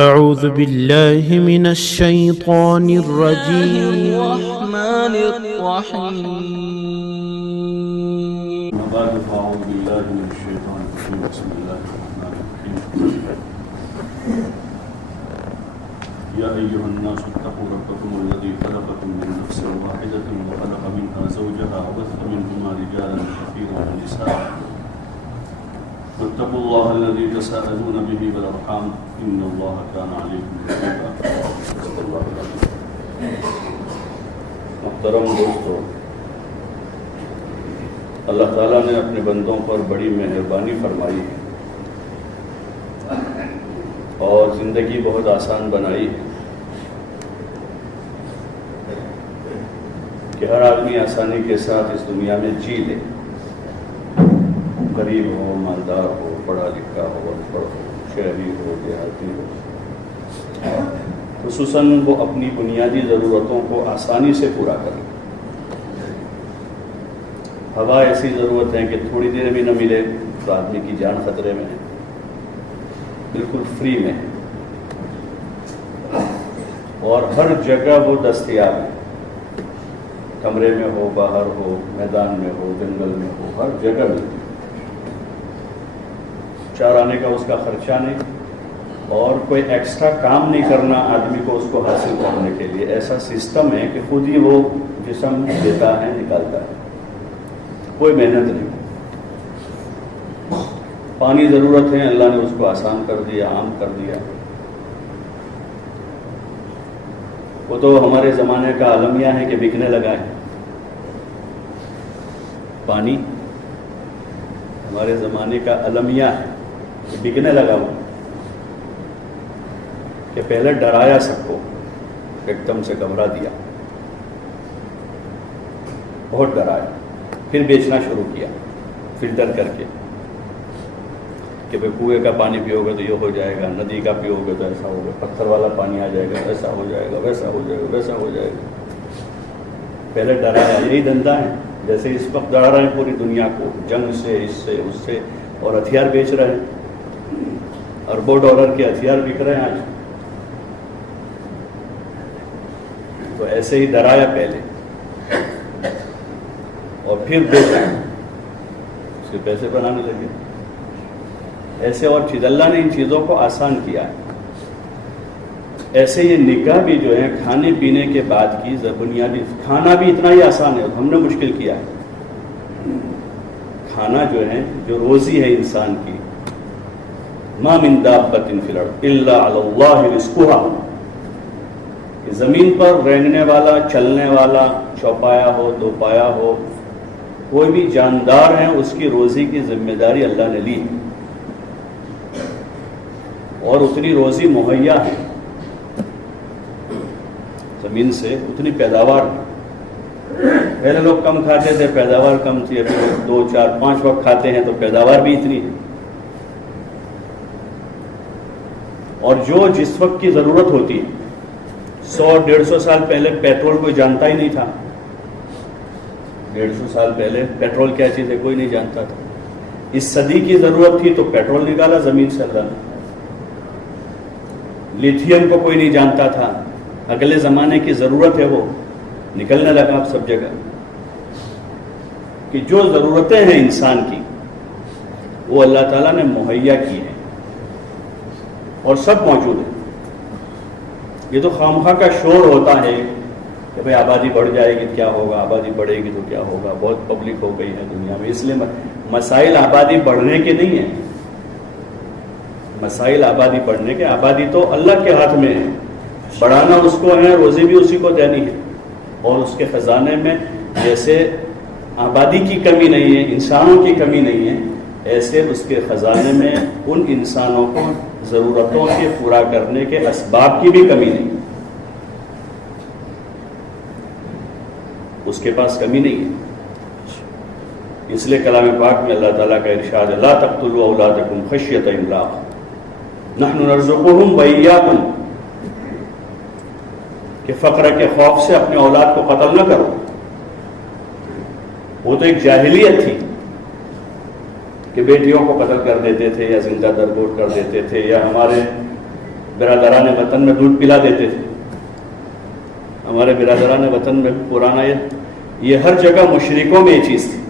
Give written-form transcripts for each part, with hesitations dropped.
أعوذ بالله من الشيطان الرجيم. الرحمن الرحيم. بعد فأعوذ بالله من الشيطان الرجيم. بسم الله الرحمن الرحيم. يا أيها الناس اتقوا ربكم الذي خلقكم من نفس واحدة وخلق منها زوجها وبث منهما رجالا كثيرا ونساء واتقوا الله الذي تساءلون به والأرحام إن الله كان عليكم رقيبا. محترم دوستو، اللہ تعالیٰ نے اپنے بندوں پر بڑی مہربانی فرمائی ہے اور زندگی بہت آسان بنائی ہے کہ ہر آدمی آسانی کے ساتھ اس دنیا میں جی لے، غریب ہو، مالدار ہو، پڑھا لکھا ہو، ان پڑھ ہو، شہری ہو، دیہاتی ہو، خصوصاً وہ اپنی بنیادی ضرورتوں کو آسانی سے پورا کرے۔ ہوا ایسی ضرورت ہے کہ تھوڑی دیر بھی نہ ملے تو آدمی کی جان خطرے میں ہے، بالکل فری میں ہے، اور ہر جگہ وہ دستیاب ہے، کمرے میں ہو، باہر ہو، میدان میں ہو، جنگل میں ہو، ہر جگہ ملتی ہے۔ چار آنے کا اس کا خرچہ نہیں اور کوئی ایکسٹرا کام نہیں کرنا آدمی کو اس کو حاصل کرنے کے لیے۔ ایسا سسٹم ہے کہ خود ہی وہ جسم دیتا ہے، نکالتا ہے، کوئی محنت نہیں۔ پانی ضرورت ہے، اللہ نے اس کو آسان کر دیا، عام کر دیا۔ وہ تو ہمارے زمانے کا المیہ ہے کہ بکنے لگا ہے۔ پانی ہمارے زمانے کا المیہ ہے کہ بکنے لگا ہوا، کہ پہلے ڈرایا سب کو، ایک دم سے گھبرا دیا، بہت ڈرایا، پھر بیچنا شروع کیا فلٹر کر کے کہ بھئی کنویں کا پانی پیو گے تو یہ ہو جائے گا، ندی کا پیو گے تو ایسا ہوگا، پتھر والا پانی آ جائے گا، ایسا ہو جائے گا، ویسا ہو جائے گا، ویسا ہو جائے گا۔ پہلے ڈرایا، یہی دھندا ہے، جیسے اس وقت ڈرا رہے ہیں پوری دنیا کو، جنگ سے، اس سے، اس سے، اور ہتھیار بیچ رہے ہیں، اربوں ڈالر کے ہتھیار بک رہے ہیں آج۔ تو ایسے ہی ڈرایا پہلے اور پھر بیچا، اس کے پیسے بنانے لگے، ایسے اور چیز۔ اللہ نے ان چیزوں کو آسان کیا ہے۔ ایسے یہ نکاح بھی جو ہے کھانے پینے کے بعد کی بنیادی، کھانا بھی اتنا ہی آسان ہے، ہم نے مشکل کیا ہے۔ کھانا جو ہے، جو روزی ہے انسان کی، ما من دابۃ فی الارض الا علی اللہ رزقھا، کہ زمین پر رینگنے والا، چلنے والا، چوپایا ہو، دو پایا ہو، کوئی بھی جاندار ہے، اس کی روزی کی ذمہ داری اللہ نے لی اور اتنی روزی مہیا ہے، زمین سے اتنی پیداوار ہے۔ پہلے لوگ کم کھاتے تھے، پیداوار کم تھی، ابھی 2، 4، 5 وقت کھاتے ہیں تو پیداوار بھی اتنی ہے۔ اور جو جس وقت کی ضرورت ہوتی ہے، 100-150 سال پہلے پیٹرول کوئی جانتا ہی نہیں تھا، 150 سال پہلے پیٹرول کیا چیز ہے کوئی نہیں جانتا تھا۔ اس صدی کی ضرورت تھی تو پیٹرول نکالا زمین سے اللہ نے۔ لیتھیم کو کوئی نہیں جانتا تھا، اگلے زمانے کی ضرورت ہے، وہ نکلنے لگا اب سب جگہ۔ کہ جو ضرورتیں ہیں انسان کی وہ اللہ تعالیٰ نے مہیا کی ہیں اور سب موجود ہیں۔ یہ تو خامخواہ کا شور ہوتا ہے کہ بھئی آبادی بڑھ جائے گی کیا ہوگا، آبادی بڑھے گی تو کیا ہوگا، بہت پبلک ہو گئی ہے دنیا میں، اس لیے مسائل آبادی بڑھنے کے نہیں ہیں، مسائل آبادی بڑھنے کے، آبادی تو اللہ کے ہاتھ میں ہے، بڑھانا اس کو ہے، روزی بھی اسی کو دینی ہے، اور اس کے خزانے میں جیسے آبادی کی کمی نہیں ہے، انسانوں کی کمی نہیں ہے، ایسے اس کے خزانے میں ان انسانوں کو ضرورتوں کے پورا کرنے کے اسباب کی بھی کمی نہیں، اس کے پاس کمی نہیں ہے۔ اس لیے کلام پاک میں اللہ تعالیٰ کا ارشاد ہے، لا تقتلوا اولادکم خشیۃ املاق نحن نرزقهم وإياکم، کہ فقر کے خوف سے اپنے اولاد کو قتل نہ کرو۔ وہ تو ایک جاہلیت تھی کہ بیٹیوں کو قتل کر دیتے تھے یا زندہ درگور کر دیتے تھے، یا ہمارے برادران وطن میں دودھ پلا دیتے تھے. ہمارے برادران وطن میں پرانا یہ ہر جگہ مشرکوں میں یہ چیز تھی.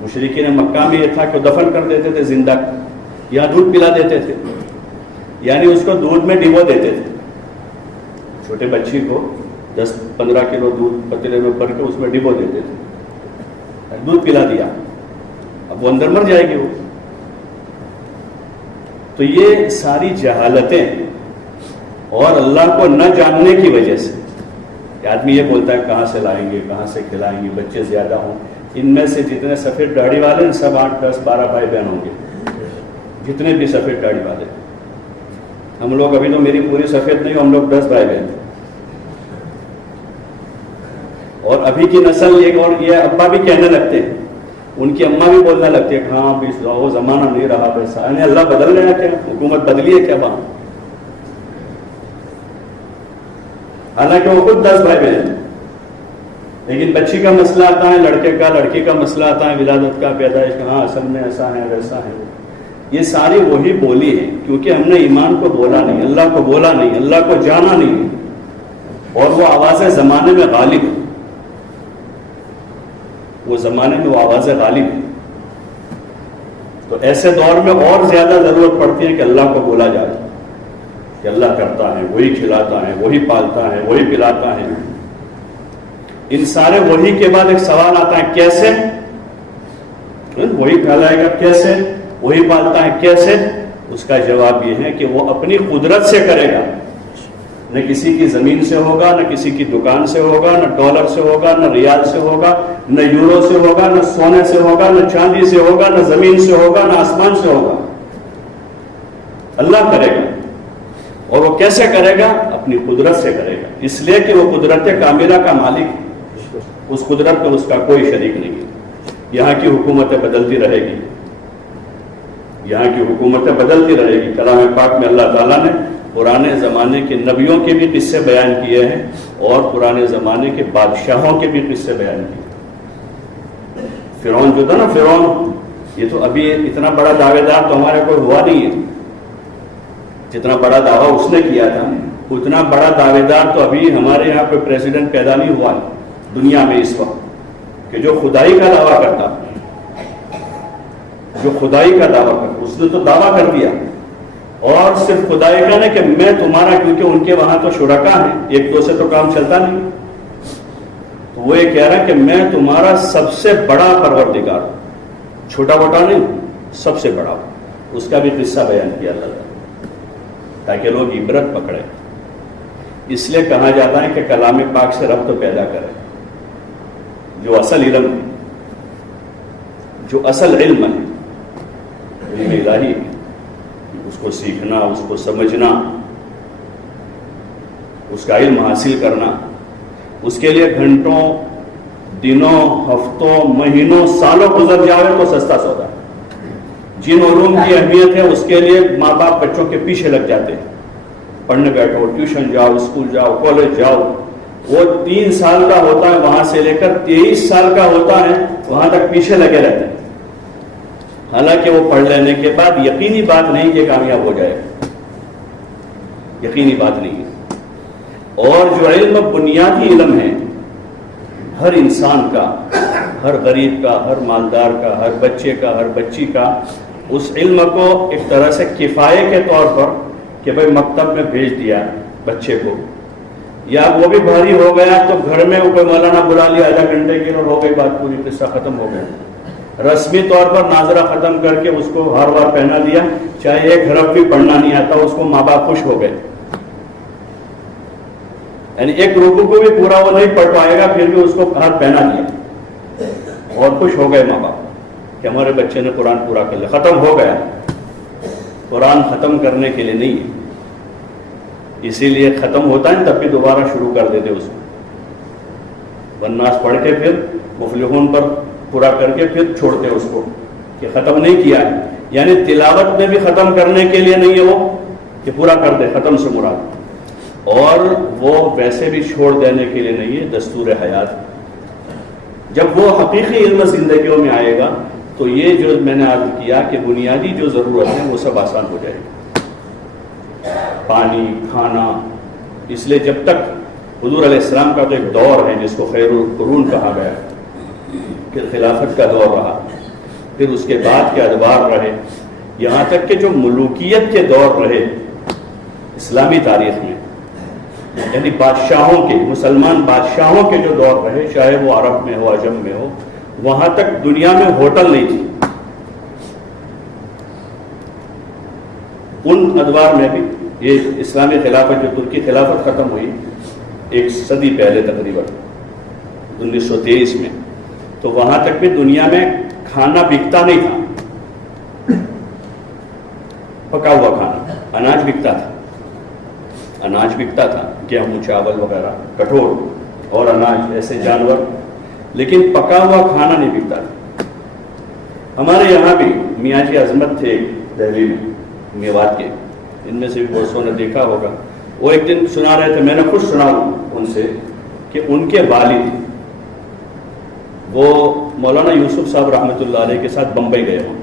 مشرکین مکہ میں یہ تھا کہ دفن کر دیتے تھے زندہ, یہاں دودھ پلا دیتے تھے, یعنی اس کو دودھ میں ڈبو دیتے تھے. چھوٹے بچی کو 10-15 کلو دودھ پتیلے میں بھر کے اس میں ڈبو دیتے تھے, دودھ پلا دیا, اب وہ اندر مر جائے گی وہ. تو یہ ساری جہالتیں اور اللہ کو نہ جاننے کی وجہ سے کہ آدمی یہ بولتا ہے کہاں سے لائیں گے, کہاں سے کھلائیں گے, بچے زیادہ ہوں. ان میں سے جتنے سفید داڑھی والے ہیں سب 8, 10, 12 بھائی بہن ہوں گے, جتنے بھی سفید داڑھی والے. ہم لوگ ابھی تو میری پوری سفید نہیں, ہم لوگ 10 بھائی بہن. اور ابھی کی نسل ایک, اور یہ ابا بھی کہنے لگتے ہیں, ان کی اماں بھی بولنے لگتی ہے ہاں بھی وہ زمانہ نہیں رہا ویسا. یعنی اللہ بدل گیا کیا, حکومت بدلی ہے کیا وہاں؟ حالانکہ وہ خود 10 بھائی بہن ہیں, لیکن بچی کا مسئلہ آتا ہے, لڑکے کا, لڑکی کا مسئلہ آتا ہے, ولادت کا, پیدائش کا, ہاں اصل میں ایسا ہے ویسا ہے. یہ ساری وہی بولی ہے کیونکہ ہم نے ایمان کو بولا نہیں, اللہ کو بولا نہیں, اللہ کو جانا نہیں, اور وہ آواز زمانے میں غالب ہے. وہ زمانے میں وہ آواز غالب ہے. تو ایسے دور میں اور زیادہ ضرورت پڑتی ہے کہ اللہ کو بولا جائے کہ اللہ کرتا ہے, وہی کھلاتا ہے, وہی پالتا ہے, وہی پلاتا ہے. ان سارے وہی کے بعد ایک سوال آتا ہے کیسے؟ وہی کھلائے گا کیسے, وہی پالتا ہے کیسے؟ اس کا جواب یہ ہے کہ وہ اپنی قدرت سے کرے گا. نہ کسی کی زمین سے ہوگا, نہ کسی کی دکان سے ہوگا, نہ ڈالر سے ہوگا, نہ ریال سے ہوگا, نہ یورو سے ہوگا, نہ سونے سے ہوگا, نہ چاندی سے ہوگا, نہ زمین سے ہوگا, نہ آسمان سے ہوگا. اللہ کرے گا. اور وہ کیسے کرے گا؟ اپنی قدرت سے کرے گا, اس لیے کہ وہ قدرت کاملہ کا مالک ہے. اس قدرت میں اس کا کوئی شریک نہیں ہے. یہاں کی حکومتیں بدلتی رہے گی, یہاں کی حکومتیں بدلتی رہے گی. کلام پاک میں اللہ تعالیٰ نے پرانے زمانے کے نبیوں کے بھی قصے بیان کیے ہیں اور پرانے زمانے کے بادشاہوں کے بھی قصے بیان کیے. فرعون جو تھا نا, فرعون یہ تو ابھی اتنا بڑا دعوے دار تو ہمارے کوئی ہوا نہیں ہے. جتنا بڑا دعویٰ اس نے کیا تھا اتنا بڑا دعوے دار تو ابھی ہمارے یہاں کوئی پریزیڈنٹ پیدا نہیں ہوا ہے دنیا میں اس وقت کہ جو خدائی کا دعویٰ کرتا, جو خدائی کا دعویٰ کرتا. اس نے تو دعویٰ کر دیا, اور صرف خدائی کا نہیں کہ میں تمہارا, کیونکہ ان کے وہاں تو شرکا ہیں, ایک دو سے تو کام چلتا نہیں. تو وہ یہ کہہ رہا ہے کہ میں تمہارا سب سے بڑا پروردگار ہوں, چھوٹا موٹا نہیں, سب سے بڑا ہوں. اس کا بھی قصہ بیان کیا اللہ تعالیٰ تاکہ لوگ عبرت پکڑے. اس لیے کہا جاتا ہے کہ کلام پاک سے ربط پیدا کرے. جو اصل علم ہے, جو اصل علم ہے, علم الہی, اس کو سیکھنا, اس کو سمجھنا, اس کا علم حاصل کرنا, اس کے لیے گھنٹوں, دنوں, ہفتوں, مہینوں, سالوں گزر جائے تو سستا سودا. جن علوم کی اہمیت ہے اس کے لیے ماں باپ بچوں کے پیچھے لگ جاتے ہیں. پڑھنے بیٹھو, ٹیوشن جاؤ, اسکول جاؤ, کالج جاؤ. وہ 3 سال کا ہوتا ہے, وہاں سے لے کر 23 سال کا ہوتا ہے, وہاں تک پیچھے لگے رہتے ہیں. حالانکہ وہ پڑھ لینے کے بعد یقینی بات نہیں کہ کامیاب ہو جائے, یقینی بات نہیں ہے. اور جو علم بنیادی علم ہے ہر انسان کا, ہر غریب کا, ہر مالدار کا, ہر بچے کا, ہر بچی کا, اس علم کو ایک طرح سے کفایے کے طور پر کہ بھائی مکتب میں بھیج دیا بچے کو, یا وہ بھی بھاری ہو گیا تو گھر میں کوئی مولانا بلا لیا آدھا گھنٹے کے لیے, ہو گئی بات پوری, قصہ ختم ہو گیا. رسمی طور پر ناظرہ ختم کر کے اس کو ہر بار پہنا دیا, چاہے ایک حرف بھی پڑھنا نہیں آتا, اس کو ماں باپ خوش ہو گئے. یعنی ایک رکوع کو بھی پورا وہ نہیں پڑھ پائے گا, پھر بھی اس کو ہاتھ پہنا دیا اور خوش ہو گئے ماں باپ کہ ہمارے بچے نے قرآن پورا کر لیا. ختم ہو گیا. قرآن ختم کرنے کے لیے نہیں ہے, اسی لیے ختم ہوتا ہے تب بھی دوبارہ شروع کر دیتے اس کو. والناس پڑھ کے پھر مفلحون پر پورا کر کے پھر چھوڑتے اس کو کہ ختم نہیں کیا ہے. یعنی تلاوت میں بھی ختم کرنے کے لیے نہیں ہے وہ کہ پورا کر دے, ختم سے مراد. اور وہ ویسے بھی چھوڑ دینے کے لیے نہیں ہے, دستور حیات. جب وہ حقیقی علم زندگیوں میں آئے گا تو یہ جو میں نے عرض کیا کہ بنیادی جو ضرورت ہے وہ سب آسان ہو جائے گی. پانی کھانا. اس لیے جب تک حضور علیہ السلام کا تو ایک دور ہے جس کو خیر القرون کہا گیا، پھر خلافت کا دور رہا، پھر اس کے بعد کے ادوار رہے، یہاں تک کہ جو ملوکیت کے دور رہے اسلامی تاریخ میں، یعنی بادشاہوں کے، مسلمان بادشاہوں کے جو دور رہے، چاہے وہ عرب میں ہو عجم میں ہو، وہاں تک دنیا میں ہوٹل نہیں تھی. ان ادوار میں بھی یہ اسلامی خلافت، جو ترکی خلافت ختم ہوئی ایک صدی پہلے تقریباً 1923 میں، تو وہاں تک بھی دنیا میں کھانا بکتا نہیں تھا، پکا ہوا کھانا، اناج بکتا تھا، اناج بکتا تھا، گیہوں چاول وغیرہ، کٹور اور اناج ایسے جانور، لیکن پکا ہوا کھانا نہیں بکتا تھا. ہمارے یہاں بھی میاں جی عظمت تھے دہلی میں، میوات کے، ان میں سے بھی بہت سو نے دیکھا ہوگا. وہ ایک دن سنا رہے تھے، میں نے خود سنا ان سے کہ ان کے والد وہ مولانا یوسف صاحب رحمۃ اللہ علیہ کے ساتھ بمبئی گئے ہوں.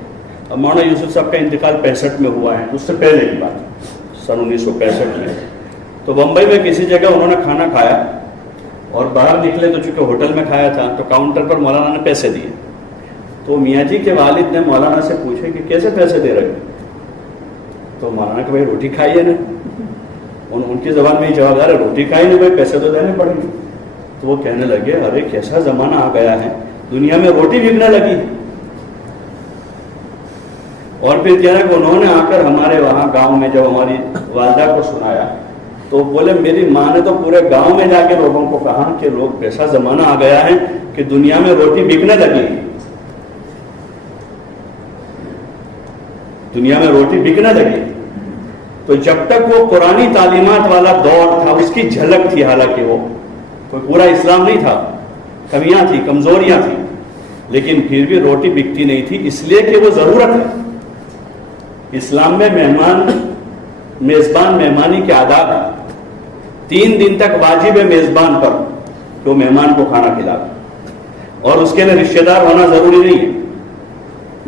اب مولانا یوسف صاحب کا انتقال 65 میں ہوا ہے، اس سے پہلے کی بات، سن 1965 میں. تو بمبئی میں کسی جگہ انہوں نے کھانا کھایا اور باہر نکلے تو چونکہ ہوٹل میں کھایا تھا تو کاؤنٹر پر مولانا نے پیسے دیے. تو میاں جی کے والد نے مولانا سے پوچھے کہ کیسے پیسے دے رہے ہیں؟ تو مولانا کہ بھائی روٹی کھائیے نا. ان کی زبان میں ہی جواب دیا، روٹی کھائی نہیں بھائی، پیسے تو دینے پڑیں گے. تو وہ کہنے لگے ارے کیسا زمانہ آ گیا ہے، دنیا میں روٹی بکنے لگی. اور پھر کیا ہے کہ انہوں نے آ کر ہمارے وہاں گاؤں میں جب ہماری والدہ کو سنایا تو بولے میری ماں نے تو پورے گاؤں میں جا کے لوگوں کو کہا کہ لوگ ایسا زمانہ آ گیا ہے کہ دنیا میں روٹی بکنے لگی، دنیا میں روٹی بکنے لگی. تو جب تک وہ قرآنی تعلیمات والا دور تھا اس کی جھلک تھی، حالانکہ وہ کوئی پورا اسلام نہیں تھا، کمیاں تھی، کمزوریاں تھیں، لیکن پھر بھی روٹی بکتی نہیں تھی، اس لیے کہ وہ ضرورت ہے. اسلام میں میزبان مہمانی کے آداب ہیں. 3 دن تک واجب ہے میزبان پر کہ وہ مہمان کو کھانا کھلاوے، اور اس کے لیے رشتہ دار ہونا ضروری نہیں ہے.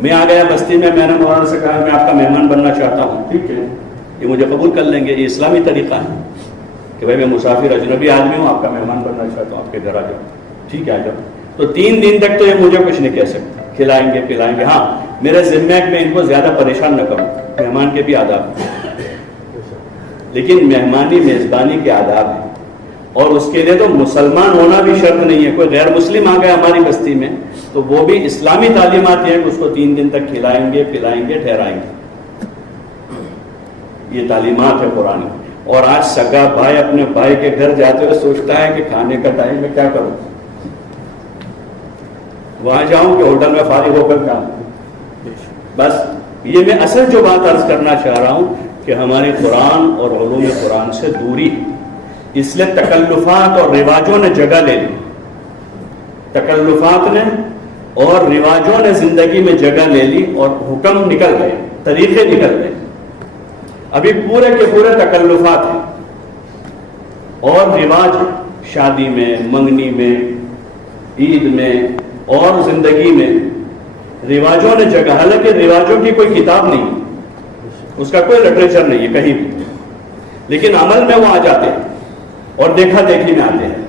میں آ گیا بستی میں، میں نے مولانا سے کہا میں آپ کا مہمان بننا چاہتا ہوں، ٹھیک ہے یہ مجھے قبول کر لیں گے. یہ اسلامی طریقہ ہے کہ بھائی میں مسافر اجنبی آدمی ہوں، آپ کا مہمان بننا چاہتا ہوں، آپ کے گھر آ جاؤ، ٹھیک ہے آ جاؤ. تو 3 دن تک تو یہ مجھے کچھ نہیں کہہ سکتے، کھلائیں گے پلائیں گے. ہاں میرے ذمہ ہے کہ میں ان کو زیادہ پریشان نہ کروں، مہمان کے بھی آداب ہیں، لیکن مہمانی میزبانی کے آداب ہیں. اور اس کے لیے تو مسلمان ہونا بھی شرط نہیں ہے. کوئی غیر مسلم آ گیا ہماری بستی میں تو وہ بھی اسلامی تعلیمات یہ ہے کہ اس کو 3 دن تک کھلائیں گے پلائیں گے ٹھہرائیں گے. یہ تعلیمات ہے قرآن. اور آج سگا بھائی اپنے بھائی کے گھر جاتے ہوئے سوچتا ہے کہ کھانے کا ٹائم میں کیا کروں، وہاں جاؤں کہ ہوٹل میں فارغ ہو کر کام. بس یہ میں اصل جو بات عرض کرنا چاہ رہا ہوں کہ ہماری قرآن اور علوم قرآن سے دوری، اس لیے تکلفات اور رواجوں نے جگہ لے لی. تکلفات نے اور رواجوں نے زندگی میں جگہ لے لی اور حکم نکل گئے، طریقے نکل گئے. ابھی پورے کے پورے تکلفات ہیں اور رواج، شادی میں، منگنی میں، عید میں اور زندگی میں رواجوں نے جگہ. حالانکہ رواجوں کی کوئی کتاب نہیں، اس کا کوئی لٹریچر نہیں ہے کہیں بھی، لیکن عمل میں وہ آ جاتے ہیں اور دیکھا دیکھی میں آتے ہیں.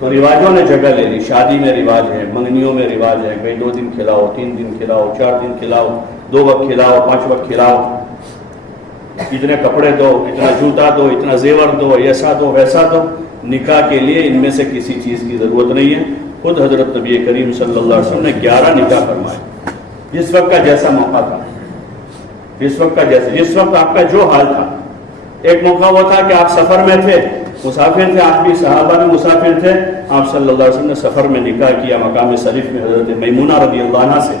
تو رواجوں نے جگہ لے لی. شادی میں رواج ہے، منگنیوں میں رواج ہے، کہیں 2 دن کھلاؤ، 3 دن کھلاؤ، 4 دن کھلاؤ، 2 وقت کھلاؤ، 5 وقت کھلاؤ، اتنے کپڑے دو، اتنا جوتا دو، اتنا زیور دو، ایسا دو ویسا دو. نکاح کے لیے ان میں سے کسی چیز کی ضرورت نہیں ہے. خود حضرت نبی کریم صلی اللہ علیہ وسلم نے 11 نکاح فرمائے، جس وقت کا جیسا موقع تھا، جس وقت کا جیسا، جس وقت آپ کا جو حال تھا. ایک موقع وہ تھا کہ آپ سفر میں تھے، مسافر تھے، آپ بھی صحابہ بھی مسافر تھے، آپ صلی اللہ علیہ وسلم نے سفر میں نکاح کیا مقام شریف میں حضرت میمونہ رضی اللہ عنہا سے.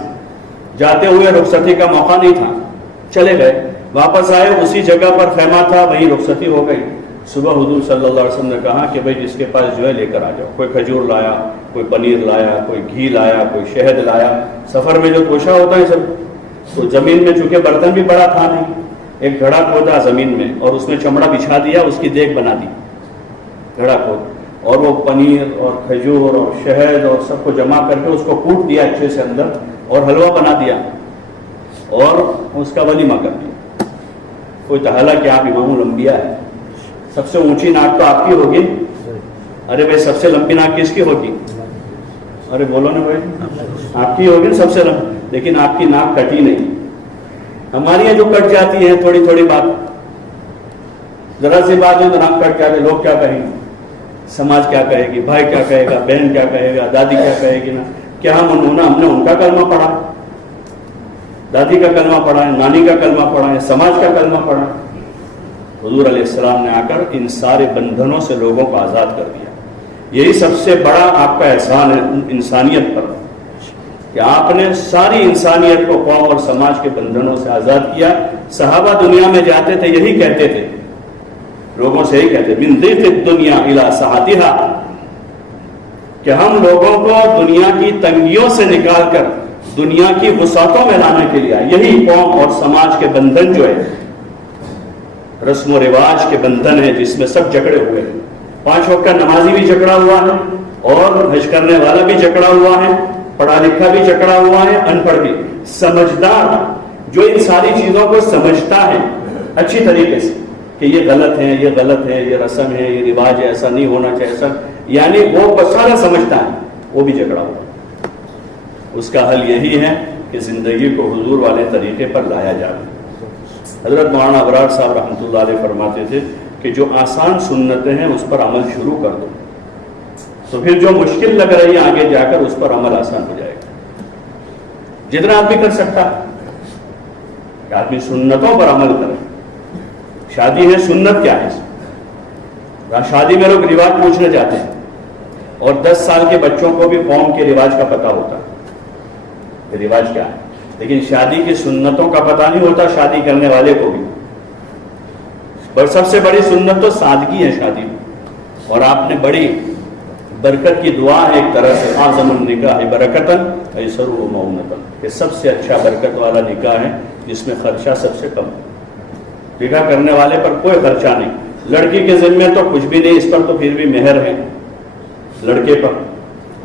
جاتے ہوئے رخصتی کا موقع نہیں تھا، چلے گئے، واپس آئے، اسی جگہ پر خیمہ تھا، وہیں رخصتی ہو گئی. صبح حضور صلی اللہ علیہ وسلم نے کہا کہ بھائی جس کے پاس جو ہے لے کر آ جاؤ. کوئی کھجور لایا، کوئی پنیر لایا، کوئی گھی لایا، کوئی شہد لایا. سفر میں جو توشہ ہوتا ہے سب، تو زمین میں چونکہ برتن بھی بڑا تھا نہیں، ایک گھڑا کھودا زمین میں اور اس میں چمڑا بچھا دیا، اس کی دیگ بنا دی گھڑا کھود، اور وہ پنیر اور کھجور اور شہد اور سب کو جمع کر کے اس کو کوٹ دیا اچھے سے اندر، اور حلوہ بنا دیا اور اس کا ولیمہ کر دیا. کوئی تو حالانکہ آپ امام الانبیاء ہیں، سب سے اونچی ناک تو آپ کی ہوگی. ارے بھائی سب سے لمبی ناک کس کی ہوگی؟ ارے بولو نا بھائی، آپ کی ہوگی سب سے لمبی، لیکن آپ کی ناک کٹی نہیں. ہماری یہاں جو کٹ جاتی ہے تھوڑی تھوڑی بات، ذرا سی بات ہے تو ناک کٹ جاتے، لوگ کیا کہیں گے، سماج کیا کہے گی، بھائی کیا کہے گا، بہن کیا کہے گا، دادی کیا کہے گی. نا کیا ہم نے ان کا کلمہ پڑھا ہے، دادی کا کلمہ پڑھا ہے، نانی کا کلمہ پڑھا ہے، سماج کا کلمہ پڑھا ہے. حضور علیہ السلام نے آ کر ان سارے بندھنوں سے لوگوں کو آزاد کر دیا. یہی سب سے بڑا آپ کا احسان ہے انسانیت پر، کہ آپ نے ساری انسانیت کو قوم اور سماج کے بندھنوں سے آزاد کیا. صحابہ دنیا میں جاتے تھے یہی کہتے تھے، لوگوں سے یہی کہتے من ضیق الدنیا الی سعتها، کہ ہم لوگوں کو دنیا کی تنگیوں سے نکال کر دنیا کی وسعتوں میں لانے کے لیے. یہی قوم اور سماج کے بندھن جو ہے، رسم و رواج کے بندھن ہے جس میں سب جکڑے ہوئے ہیں. 5 وقت کا نمازی بھی جکڑا ہوا ہے، اور حج کرنے والا بھی جکڑا ہوا ہے، پڑھا لکھا بھی جکڑا ہوا ہے، ان پڑھ بھی. سمجھدار جو ان ساری چیزوں کو سمجھتا ہے اچھی طریقے سے کہ یہ غلط ہے، یہ غلط ہے، یہ رسم ہے، یہ رواج ہے، ایسا نہیں ہونا چاہیے، ایسا، یعنی وہ سارا سمجھتا ہے، وہ بھی جھگڑا ہوا. اس کا حل یہی ہے کہ زندگی کو حضور والے طریقے پر لایا جائے. حضرت مولانا ابرار صاحب رحمۃ اللہ علیہ فرماتے تھے کہ جو آسان سنتیں ہیں اس پر عمل شروع کر دو، تو پھر جو مشکل لگ رہی ہے آگے جا کر اس پر عمل آسان ہو جائے گا. جتنا آدمی کر سکتا ہے کہ آدمی سنتوں پر عمل کرے. شادی ہے، سنت کیا ہے؟ شادی میں لوگ رواج پوچھنے جاتے ہیں، اور 10 سال کے بچوں کو بھی قوم کے رواج کا پتہ ہوتا ہے کہ رواج کیا ہے، لیکن شادی کی سنتوں کا پتہ نہیں ہوتا شادی کرنے والے کو بھی. اور سب سے بڑی سنت تو سادگی ہے شادی میں. اور آپ نے بڑی برکت کی دعا ہے ایک طرح سے، اعظم النکاح برکتاً ایسرہ مؤونتاً، کہ سب سے اچھا برکت والا نکاح ہے جس میں خرچہ سب سے کم ہے. نکاح کرنے والے پر کوئی خرچہ نہیں. لڑکی کے ذمے تو کچھ بھی نہیں، اس پر تو پھر بھی مہر ہے لڑکے پر.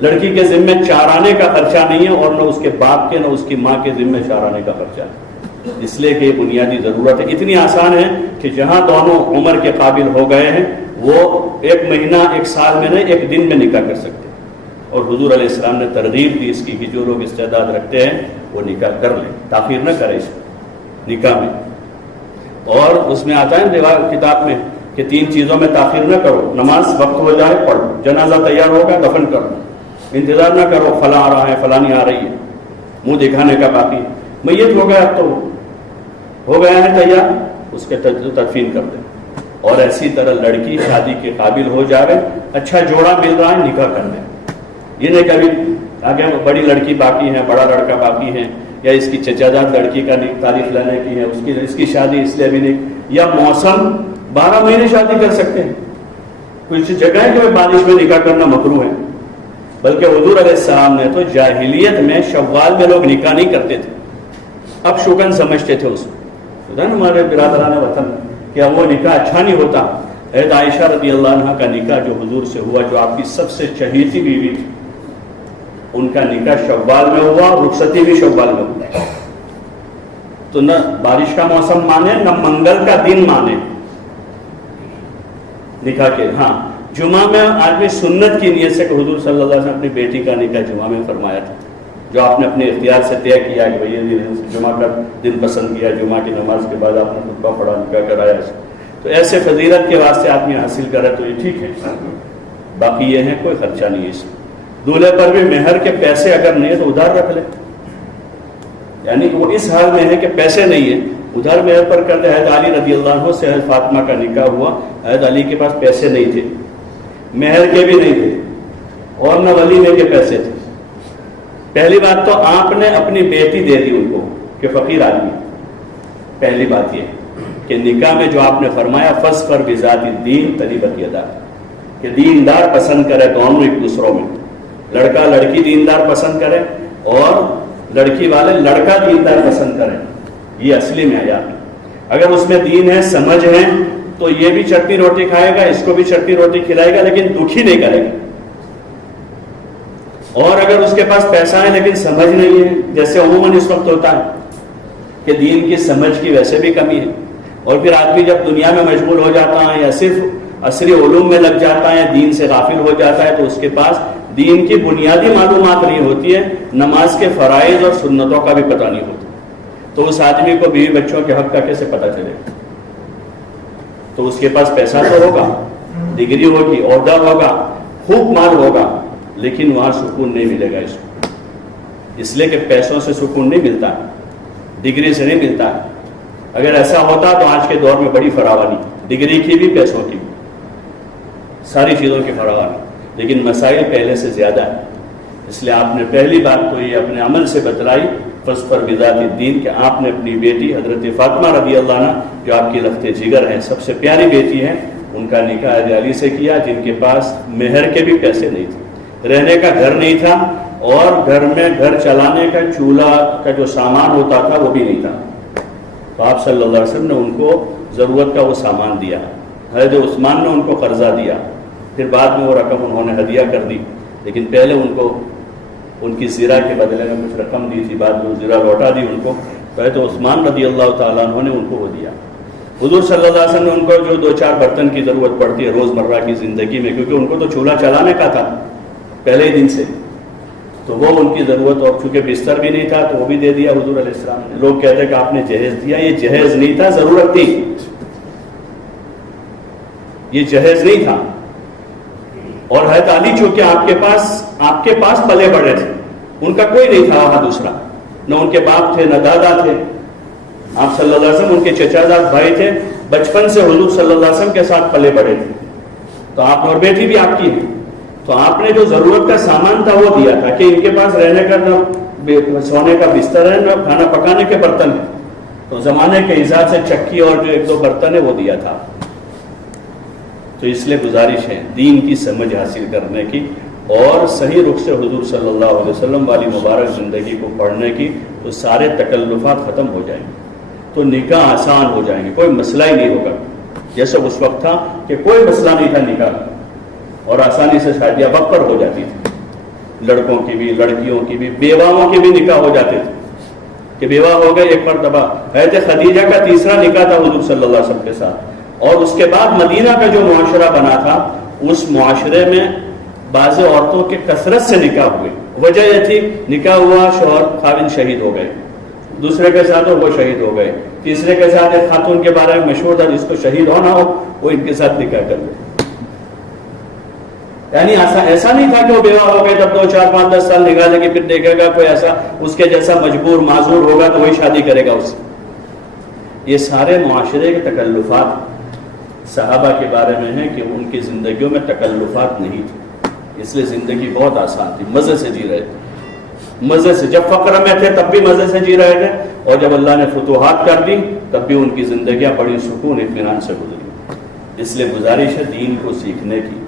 لڑکی کے ذمے چارانے کا خرچہ نہیں ہے، اور نہ اس کے باپ کے نہ اس کی ماں کے ذمے چارانے کا خرچہ ہے، اس لیے کہ یہ بنیادی ضرورت ہے. اتنی آسان ہے کہ جہاں دونوں عمر کے قابل ہو گئے ہیں وہ 1 مہینہ 1 سال میں نہیں، 1 دن میں نکاح کر سکتے ہیں. اور حضور علیہ السلام نے ترغیب دی اس کی کہ جو لوگ استعداد رکھتے ہیں وہ نکاح کر لیں، تاخیر نہ کریں اس نکاح میں. اور اس میں آتا ہے کتاب میں کہ 3 چیزوں میں تاخیر نہ کرو. نماز وقت ہو جائے پڑھو، جنازہ تیار ہوگا دفن کرو، انتظار نہ کرو فلاں آ رہا ہے فلانی آ رہی ہے، منہ دکھانے کا باقی. میت ہو گیا تو ہو گیا ہے تیار، اس کے تدفین کر دیں. اور اسی طرح لڑکی شادی کے قابل ہو جائے، اچھا جوڑا مل رہا ہے نکاح کر دیں. یہ نہیں کبھی آگے بڑی لڑکی باقی ہے، بڑا لڑکا باقی ہے، یا اس کی چچا جات لڑکی کا تاریخ لینے کی ہے، اس کی شادی اس لیے بھی نہیں، یا موسم 12 مہینے شادی کر سکتے ہیں. کچھ جگہ ہے کہ بارش میں نکاح کرنا مکروہ ہے، بلکہ حضور علیہ السلام نے تو جاہلیت میں شوال میں لوگ نکاح نہیں کرتے تھے، اب شگن سمجھتے تھے. اس میں ہمارے برادران وطن کہ وہ نکاح اچھا نہیں ہوتا. حضرت عائشہ رضی اللہ عنہ کا نکاح جو حضور سے ہوا، جو آپ کی سب سے چہیتی بیوی تھی، ان کا نکاح شوال میں ہوا، رخصتی بھی شوال میں ہوا. تو نہ بارش کا موسم مانے نہ منگل کا دن مانے نکاح کے. ہاں جمعہ میں آدمی سنت کی نیت سے کہ حضور صلی اللہ علیہ وسلم نے اپنی بیٹی کا نکاح جمعہ میں فرمایا تھا، جو آپ نے اپنے اختیار سے طے کیا کہ بھئی جمعہ کا دن پسند کیا، جمعہ کی نماز کے بعد آپ نے خطبہ پڑھا، نکاح کرایا. تو ایسے فضیلت کے واسطے آدمی حاصل کرے تو یہ ٹھیک ہے. باقی یہ ہے کوئی خرچہ نہیں ہے اس میں. دولہے پر بھی مہر کے پیسے اگر نہیں ہے تو ادھار رکھ لے، یعنی وہ اس حال میں ہے کہ پیسے نہیں ہے، ادھر مہر پر کر دے. حضرت علی رضی اللہ عنہ سے حضرت فاطمہ کا نکاح ہوا، حضرت علی کے پاس پیسے نہیں تھے، مہر کے بھی نہیں تھے، اور نہ ولیمے کے پیسے تھے. پہلی بات تو آپ نے اپنی بیٹی دے دی ان کو کہ فقیر آدمی. پہلی بات یہ کہ نکاح میں جو آپ نے فرمایا فَاظْفَرْ بِذَاتِ الدِّينِ تَرِبَتْ يَدَاكَ، کہ دیندار پسند کرے دونوں ایک دوسروں میں. لڑکا لڑکی دیندار پسند کرے اور لڑکی والے لڑکا دیندار پسند کریں. یہ اصلی معیار ہے. اگر اس میں دین ہے، سمجھ ہے، تو یہ بھی چٹنی روٹی کھائے گا، اس کو بھی چٹنی روٹی کھلائے گا، لیکن دکھی نہیں کرے گا. اور اگر اس کے پاس پیسہ ہے لیکن سمجھ نہیں ہے، جیسے عموماً اس وقت ہوتا ہے کہ دین کی سمجھ کی ویسے بھی کمی ہے، اور پھر آدمی جب دنیا میں مشغول ہو جاتا ہے یا صرف عصری علوم میں لگ جاتا ہے، دین سے غافل ہو جاتا ہے، تو اس کے پاس دین کی بنیادی معلومات نہیں ہوتی ہے، نماز کے فرائض اور سنتوں کا بھی پتہ نہیں ہوتا، تو اس آدمی کو بیوی بچوں کے حق کا کیسے پتہ چلے؟ تو اس کے پاس پیسہ تو ہوگا، ڈگری ہوگی، عہدہ ہوگا، خوب مال ہوگا، لیکن وہاں سکون نہیں ملے گا اس کو، اس لیے کہ پیسوں سے سکون نہیں ملتا، ڈگری سے نہیں ملتا۔ اگر ایسا ہوتا تو آج کے دور میں بڑی فراوانی، ڈگری کی بھی، پیسوں کی بھی، ساری چیزوں کی فراوانی، لیکن مسائل پہلے سے زیادہ ہے۔ اس لیے آپ نے پہلی بات تو یہ اپنے عمل سے بتلائی، فاظفر بذات الدین، کہ آپ نے اپنی بیٹی حضرت فاطمہ رضی اللہ عنہ جو آپ کی لخت جگر ہیں، سب سے پیاری بیٹی ہیں، ان کا نکاح حضرت علی سے کیا، جن کے پاس مہر کے بھی پیسے نہیں تھے، رہنے کا گھر نہیں تھا، اور گھر میں گھر چلانے کا چولہا کا جو سامان ہوتا تھا وہ بھی نہیں تھا، تو آپ صلی اللہ علیہ وسلم نے ان کو ضرورت کا وہ سامان دیا۔ حضرت عثمان نے ان کو قرضہ دیا، پھر بعد میں وہ رقم انہوں نے ہدیہ کر دی، لیکن پہلے ان کو ان کی زرہ کے بدلے میں کچھ رقم دی تھی، بعد میں وہ زرہ لوٹا دی ان کو، تو حضرت عثمان رضی اللہ تعالیٰ عنہ نے ان کو وہ دیا۔ حضور صلی اللہ علیہ وسلم نے ان کو جو 2-4 برتن کی ضرورت پڑتی ہے روزمرہ کی زندگی میں، کیونکہ ان کو تو چولہا چلانے کا تھا پہلے ہی دن سے، تو وہ ان کی ضرورت، اور چونکہ بستر بھی نہیں تھا تو وہ بھی دے دیا حضور علیہ السلام نے۔ لوگ کہتے ہیں کہ آپ نے جہیز دیا، یہ جہیز نہیں تھا، ضرورت تھی، یہ جہیز نہیں تھا۔ اور حضرت علی چونکہ آپ کے پاس پلے بڑے تھے، ان کا کوئی نہیں تھا وہاں دوسرا، نہ ان کے باپ تھے نہ دادا تھے، آپ صلی اللہ علیہ وسلم ان کے چچا زاد بھائی تھے، بچپن سے حضور صلی اللہ علیہ وسلم کے ساتھ پلے بڑے تھے، تو آپ اور بیٹی بھی آپ کی ہے، تو آپ نے جو ضرورت کا سامان تھا وہ دیا تھا، کہ ان کے پاس رہنے کا نہ سونے کا بستر ہے نہ کھانا پکانے کے برتن ہے، تو زمانے کے حساب سے چکی اور جو 1-2 برتن ہے وہ دیا تھا۔ تو اس لیے گزارش ہے دین کی سمجھ حاصل کرنے کی، اور صحیح رخ سے حضور صلی اللہ علیہ وسلم والی مبارک زندگی کو پڑھنے کی، تو سارے تکلفات ختم ہو جائیں گے، تو نکاح آسان ہو جائیں گے، کوئی مسئلہ ہی نہیں ہوگا، جیسا اس وقت تھا کہ کوئی مسئلہ نہیں تھا نکاح، اور آسانی سے شادیاں بکر ہو جاتی تھی، لڑکوں کی بھی لڑکیوں کی بھی، بیواؤں کے بھی نکاح ہو جاتے تھے، کہ بیوہ ہو گئے ایک مرتبہ۔ حضرت خدیجہ کا تیسرا نکاح تھا حضور صلی اللہ علیہ وسلم کے ساتھ، اور اس کے بعد مدینہ کا جو معاشرہ بنا تھا، اس معاشرے میں بعض عورتوں کے کثرت سے نکاح ہوئے، وجہ یہ تھی نکاح ہوا، شوہر خاوند شہید ہو گئے، دوسرے کے ساتھ وہ شہید ہو گئے، تیسرے کے ساتھ ایک خاتون کے بارے میں مشہور تھا جس کو شہید ہونا ہو وہ ان کے ساتھ نکاح کر لے، یعنی ایسا نہیں تھا کہ وہ بیوہ ہو گئے تب 2, 4, 5, 10 سال نکالے گی، پھر دیکھے گا کوئی ایسا اس کے جیسا مجبور معذور ہوگا تو وہی شادی کرے گا اس سے۔ یہ سارے معاشرے کے تکلفات صحابہ کے بارے میں ہیں کہ ان کی زندگیوں میں تکلفات نہیں تھی، اس لیے زندگی بہت آسان تھی، مزے سے جی رہے تھے، مزے سے، جب فقر میں تھے تب بھی مزے سے جی رہے تھے، اور جب اللہ نے فتوحات کر دی تب بھی ان کی زندگیاں بڑی سکون اطمینان سے گزری۔ اس لیے گزارش ہے دین کو سیکھنے کی،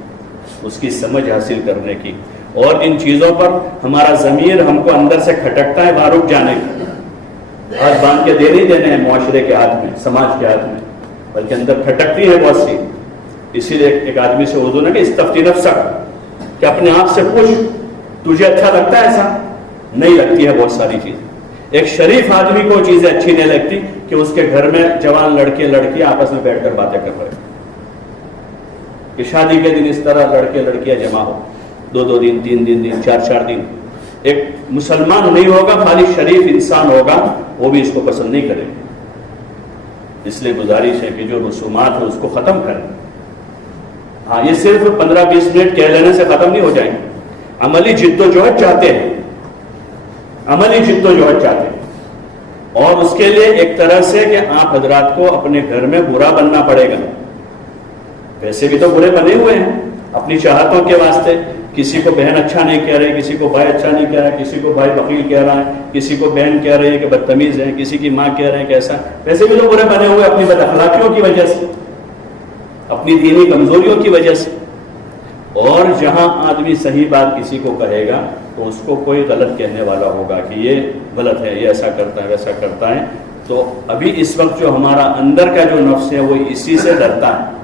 اس کی سمجھ حاصل کرنے کی، اور ان چیزوں پر ہمارا ضمیر ہم کو اندر سے کھٹکتا ہے وہاں رک جانے کی، ہاتھ باندھ کے دے نہیں دینے ہیں معاشرے کے ہاتھ میں، سماج کے ہاتھ میں، بلکہ اندر کھٹکتی ہے بہت سی۔ اسی لیے ایک آدمی سے اردو نے کہ استفتی نفسک، کہ اپنے آپ سے پوچھ تجھے اچھا لگتا ہے ایسا؟ نہیں لگتی ہے بہت ساری چیزیں۔ ایک شریف آدمی کو چیزیں اچھی نہیں لگتی کہ اس کے گھر میں جوان لڑکے لڑکی آپس میں بیٹھ کر باتیں کر رہے ہیں، کہ شادی کے دن اس طرح لڑکے لڑکیاں جمع ہو، 2 دن 3 دن 4 دن۔ ایک مسلمان نہیں ہوگا، خالی شریف انسان ہوگا، وہ بھی اس کو پسند نہیں کرے گا۔ اس لیے گزارش ہے کہ جو رسومات ہیں اس کو ختم کریں۔ ہاں، یہ صرف 15-20 منٹ کہہ لینے سے ختم نہیں ہو جائیں گے، عملی جدوجہد چاہتے ہیں، عملی جدوجہد چاہتے ہیں، اور اس کے لیے ایک طرح سے کہ آپ حضرات کو اپنے گھر میں برا بننا پڑے گا۔ ویسے بھی تو برے بنے ہوئے ہیں اپنی چاہتوں کے واسطے، کسی کو بہن اچھا نہیں کہہ رہی، کسی کو بھائی اچھا نہیں کہہ رہا ہے، کسی کو بھائی بخیل کہہ رہا ہے، کسی کو بہن کہہ رہی ہے کہ بدتمیز ہے، کسی کی ماں کہہ رہے ہیں کیسا، ویسے بھی تو برے بنے ہوئے اپنی بد اخلاقیوں کی وجہ سے، اپنی دینی کمزوریوں کی وجہ سے۔ اور جہاں آدمی صحیح بات کسی کو کہے گا تو اس کو کوئی غلط کہنے والا ہوگا کہ یہ غلط ہے، یہ ایسا کرتا ہے ویسا کرتا ہے، تو ابھی اس وقت جو ہمارا اندر کا جو نفس ہے وہ اسی سے ڈرتا ہے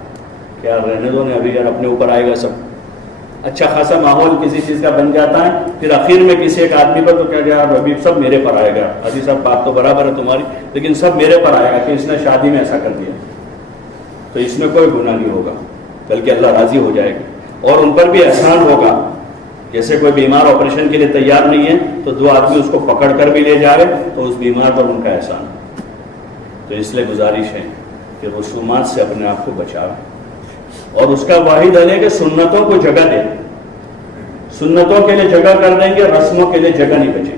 کہ یار رہنے دو، ابھی یار اپنے اوپر آئے گا سب، اچھا خاصا ماحول کسی چیز کا بن جاتا ہے، پھر آخر میں کسی ایک آدمی پر تو کیا یار ابھی سب میرے پر آئے گا، حاجی صاحب بات تو برابر ہے تمہاری، لیکن سب میرے پر آئے گا کہ اس نے شادی میں ایسا کر دیا، تو اس میں کوئی گناہ نہیں ہوگا، بلکہ اللہ راضی ہو جائے گا اور ان پر بھی احسان ہوگا. جیسے کوئی بیمار آپریشن کے لیے تیار نہیں ہے تو دو آدمی اس کو پکڑ کر بھی لے جائے تو اس بیمار پر ان کا احسان. تو اس لیے گزارش ہے کہ رسومات سے اپنے آپ کو بچاؤ، اور اس کا واحد حل ہے کہ سنتوں کو جگہ دیں. سنتوں کے لیے جگہ کر دیں گے، رسموں کے لیے جگہ نہیں بچے،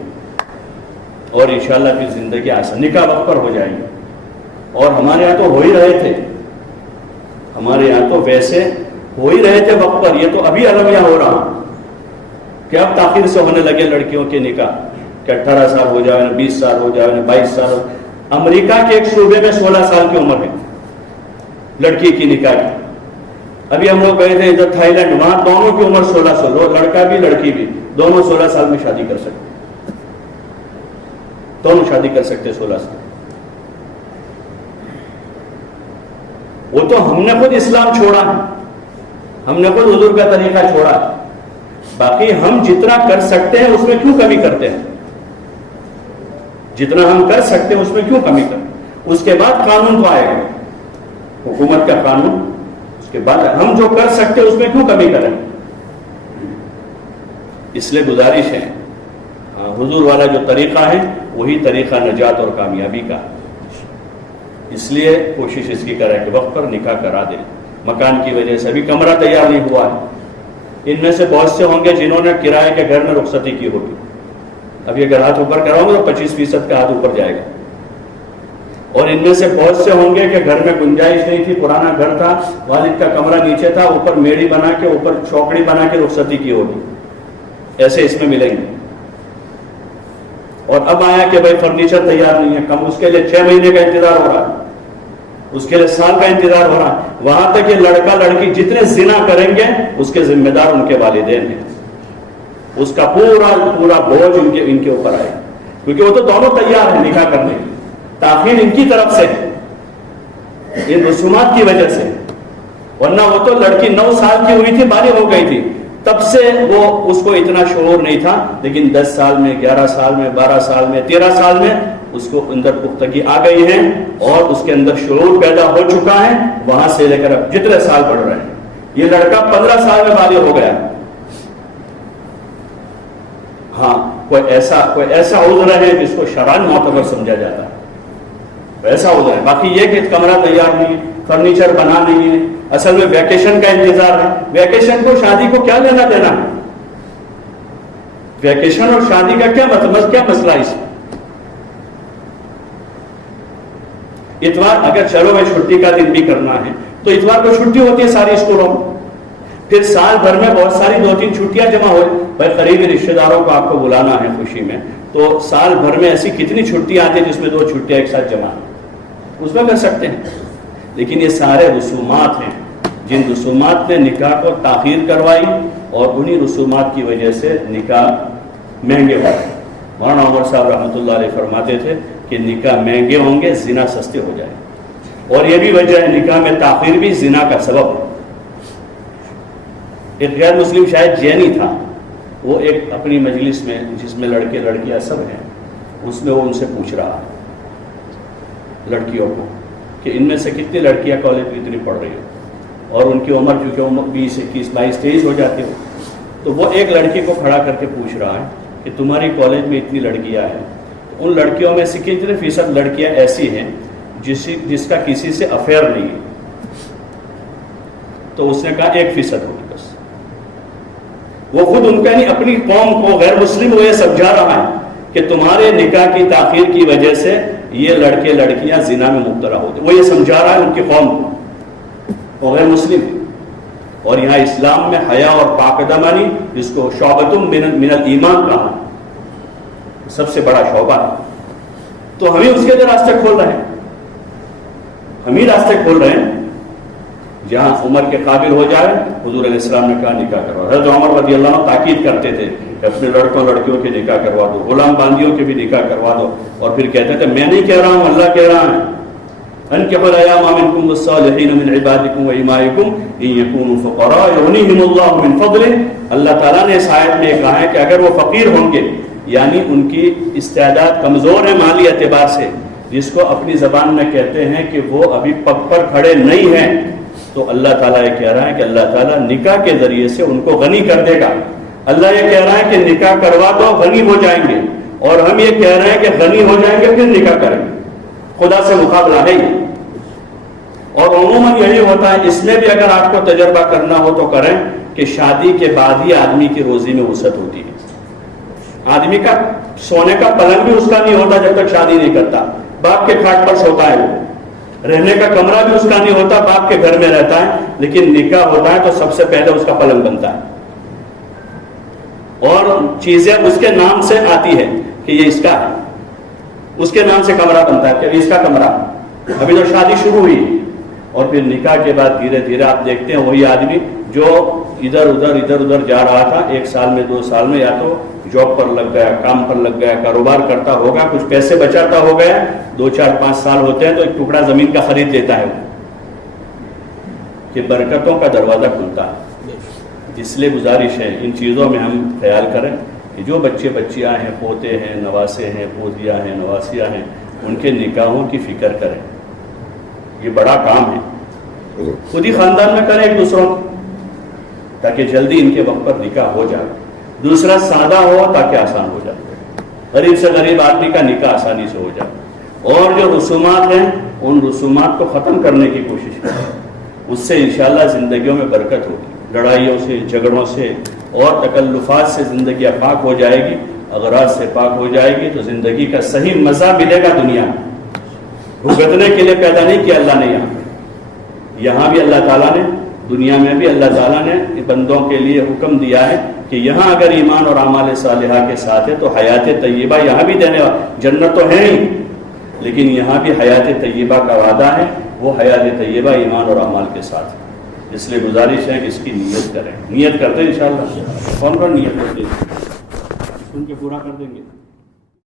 اور انشاءاللہ پھر زندگی آسان، نکاح وقت پر ہو جائیں گے. اور ہمارے یہاں تو ہو ہی رہے تھے، ہمارے یہاں تو ویسے ہو ہی رہے تھے وقت پر. یہ تو ابھی المیہ ہو رہا کہ اب تاخیر سے ہونے لگے لڑکیوں کے نکاح، کہ 18 سال ہو جائے، 20 سال ہو جائے، 22 سال ہو. امریکہ کے ایک صوبے میں 16 سال کی عمر ہے لڑکی کی نکاح کی. ابھی ہم لوگ گئے تھے ادھر تھائی لینڈ، وہاں دونوں کی عمر 16 سال، لڑکا بھی لڑکی بھی دونوں 16 سال میں شادی کر سکتے، دونوں شادی کر سکتے 16 سال. وہ تو ہم نے خود اسلام چھوڑا، ہم نے خود حضور کا طریقہ چھوڑا. باقی ہم جتنا کر سکتے ہیں اس میں کیوں کمی کرتے ہیں؟ جتنا ہم کر سکتے ہیں اس میں کیوں کمی کرتے ہیں؟ اس کے بعد قانون تو آئے گا، حکومت کا قانون. اس کے بعد ہم جو کر سکتے ہیں اس میں کیوں کمی کریں؟ اس لیے گزارش ہے، حضور والا جو طریقہ ہے وہی طریقہ نجات اور کامیابی کا. اس لیے کوشش اس کی کریں کہ وقت پر نکاح کرا دیں. مکان کی وجہ سے ابھی کمرہ تیار نہیں ہوا ہے. ان میں سے بہت سے ہوں گے جنہوں نے کرائے کے گھر میں رخصتی کی ہوگی. اب یہ اگر ہاتھ اوپر کراؤں گے تو 25% کا ہاتھ اوپر جائے گا. اور ان میں سے بہت سے ہوں گے کہ گھر میں گنجائش نہیں تھی، پرانا گھر تھا، والد کا کمرہ نیچے تھا، اوپر میڑی بنا کے، اوپر چوکڑی بنا کے رخصتی کی ہوگی. ایسے اس میں ملیں گے. اور اب آیا کہ بھائی فرنیچر تیار نہیں ہے، کم اس کے لیے 6 مہینے کا انتظار ہو رہا ہے، اس کے لیے سال کا انتظار ہو رہا ہے. وہاں تک کہ لڑکا لڑکی جتنے زنا کریں گے اس کے ذمہ دار ان کے والدین ہیں. اس کا پورا بوجھ ان کے اوپر آئے، کیونکہ وہ تو دونوں تیار ہیں نکاح کرنے کی. تاخیر ان کی طرف سے ان رسومات کی وجہ سے، ورنہ وہ تو لڑکی 9 سال کی ہوئی تھی، بالغ ہو گئی تھی، تب سے وہ اس کو اتنا شعور نہیں تھا. لیکن 10 سال میں، 11 سال میں، 12 سال میں، 13 سال میں اس کو اندر پختگی آ گئی ہے اور اس کے اندر شعور پیدا ہو چکا ہے. وہاں سے لے کر اب جتنے سال بڑھ رہے ہیں، یہ لڑکا 15 سال میں بالغ ہو گیا. ہاں کوئی ایسا عذر ہے جس کو شرعاً معتبر سمجھا جاتا ہے، ایسا عذر ہے. باقی یہ کہ کمرہ تیار نہیں ہے، فرنیچر بنا نہیں ہے، اصل میں ویکیشن کا انتظار ہے. ویکیشن کو شادی کو کیا لینا دینا ہے؟ ویکیشن اور شادی کا کیا مطلب، کیا مسئلہ اس میں؟ اتوار اگر چلو میں چھٹی کا دن بھی کرنا ہے تو اتوار کو چھٹی ہوتی ہے ساری اسکولوں میں. پھر سال بھر میں بہت ساری 2-3 چھٹیاں جمع ہوئے. بھائی قریبی رشتے داروں کو آپ کو بلانا ہے خوشی میں، تو سال بھر میں ایسی کتنی چھٹیاں آتی ہیں جس میں 2 چھٹیاں ایک ساتھ جمع ہیں، اس میں کر سکتے ہیں. لیکن یہ سارے رسومات ہیں جن رسومات نے نکاح کو تاخیر کروائی، اور انہی رسومات کی وجہ سے نکاح مہنگے ہوئے. مولانا عمر صاحب رحمۃ اللہ علیہ فرماتے تھے کہ نکاح مہنگے ہوں گے، زنا سستے ہو جائیں. اور یہ بھی وجہ ہے، نکاح میں تاخیر بھی زنا کا سبب ہے. ایک غیر مسلم شاید جینی تھا، وہ ایک اپنی مجلس میں جس میں لڑکے لڑکیاں سب ہیں، اس میں وہ ان سے پوچھ رہا لڑکیوں کو کہ ان میں سے کتنی لڑکیاں کالج میں اتنی پڑھ رہی ہو، اور ان کی عمر چونکہ 20, 21, 22, 23 ہو جاتی ہو. تو وہ ایک لڑکی کو کھڑا کر کے پوچھ رہا ہے کہ تمہاری کالج میں اتنی لڑکیاں ہیں، ان لڑکیوں میں سے کتنے فیصد لڑکیاں ایسی ہیں جس کا کسی سے افیئر نہیں ہے؟ تو اس نے کہا 1% ہوگی بس. وہ خود ان کا نہیں، اپنی قوم کو، غیر مسلم کو یہ سمجھا رہا ہے کہ تمہارے نکاح کی تاخیر کی وجہ سے یہ لڑکے لڑکیاں زنا میں مبتلا ہوتے. وہ یہ سمجھا رہا ہے ان کی قوم کو، وہ غیر مسلم ہے. اور یہاں اسلام میں حیا اور پاک دامنی، جس کو شعبۃ من الایمان کہا، سب سے بڑا شعبہ ہے. تو ہمیں اس کے لیے راستے کھول رہے ہیں، ہم ہی راستے کھول رہے ہیں. جہاں عمر کے قابل ہو جائے، حضور علیہ السلام نے کہا نکاح کروا. حضرت عمر رضی اللہ عنہ تاکید کرتے تھے کہ اپنے لڑکوں لڑکیوں کے نکاح کروا دو، غلام باندیوں کے بھی نکاح کروا دو. اور پھر کہتے تھے میں نہیں کہہ رہا ہوں، اللہ کہہ رہا ہے. انكحوا الأيام منكم والصالحين من عبادكم وإمائكم إن يكونوا فقراء يغنيهم الله من فضله. اللہ تعالیٰ نے اس آیت میں کہا ہے کہ اگر وہ فقیر ہوں گے، یعنی ان کی استعداد کمزور ہے مالی اعتبار سے، جس کو اپنی زبان میں کہتے ہیں کہ وہ ابھی پگ پر کھڑے نہیں ہیں، تو اللہ تعالیٰ یہ کہہ رہا ہے کہ اللہ تعالیٰ نکاح کے ذریعے سے ان کو غنی کر دے گا. اللہ یہ کہہ رہا ہے کہ نکاح کروا دو، غنی ہو جائیں گے. اور ہم یہ کہہ رہے ہیں کہ غنی ہو جائیں گے پھر نکاح کریں گے. خدا سے مقابلہ ہے یہ. اور عموماً یہی ہوتا ہے. اس میں بھی اگر آپ کو تجربہ کرنا ہو تو کریں کہ شادی کے بعد ہی آدمی کی روزی میں وسعت ہوتی ہے. آدمی کا سونے کا پلنگ بھی اس کا نہیں ہوتا جب تک شادی نہیں کرتا. باپ کے کھاٹ پر سوتا ہے وہ. رہنے کا کمرہ بھی اس کا نہیں ہوتا، باپ کے گھر میں رہتا ہے. لیکن نکاح ہوتا ہے تو سب سے پہلے اس کا پلنگ بنتا ہے اور چیزیں اس کے نام سے آتی ہے کہ یہ اس کا ہے. اس کے نام سے کمرہ بنتا ہے کہ اس کا کمرہ. ابھی تو شادی شروع ہوئی اور پھر نکاح کے بعد دھیرے دھیرے آپ دیکھتے ہیں وہی آدمی جو ادھر ادھر جا رہا تھا 1 سال میں 2 سال میں، یا تو جاب پر لگ گیا، کام پر لگ گیا، کاروبار کرتا ہوگا، کچھ پیسے بچاتا ہو گیا. 2 4 5 سال ہوتے ہیں تو ایک ٹکڑا زمین کا خرید لیتا ہے کہ برکتوں کا دروازہ کھلتا ہے. اس لیے گزارش ہے ان چیزوں میں ہم خیال کریں کہ جو بچے بچیاں ہیں، پوتے ہیں، نواسے ہیں، پوتیاں ہیں، نواسیاں ہیں، ان کے نکاحوں کی فکر کریں. یہ بڑا کام ہے. خود ہی خاندان میں کریں ایک دوسروں تاکہ جلدی ان کے وقت پر نکاح ہو جائے. دوسرا سادہ ہو تاکہ آسان ہو جائے. غریب سے غریب آدمی کا نکاح آسانی سے ہو جائے. اور جو رسومات ہیں ان رسومات کو ختم کرنے کی کوشش کریں. اس سے انشاءاللہ زندگیوں میں برکت ہوگی. لڑائیوں سے، جھگڑوں سے اور تکلفات سے زندگیاں پاک ہو جائے گی. اغراض سے پاک ہو جائے گی تو زندگی کا صحیح مزہ ملے گا. دنیا بھگتنے کے لیے پیدا نہیں کیا اللہ نے. یہاں بھی اللہ تعالیٰ نے، دنیا میں بھی اللہ تعالیٰ نے بندوں کے لیے حکم دیا ہے کہ یہاں اگر ایمان اور اعمال صالحہ کے ساتھ ہے تو حیات طیبہ یہاں بھی دینے والا. جنت تو ہے ہی لیکن یہاں بھی حیات طیبہ کا وعدہ ہے. وہ حیات طیبہ ایمان اور اعمال کے ساتھ. اس لیے گزارش ہے کہ اس کی نیت کریں. نیت کرتے ہیں انشاءاللہ. کون نیت کرتے ہیں؟ سن کے پورا کر دیں گے.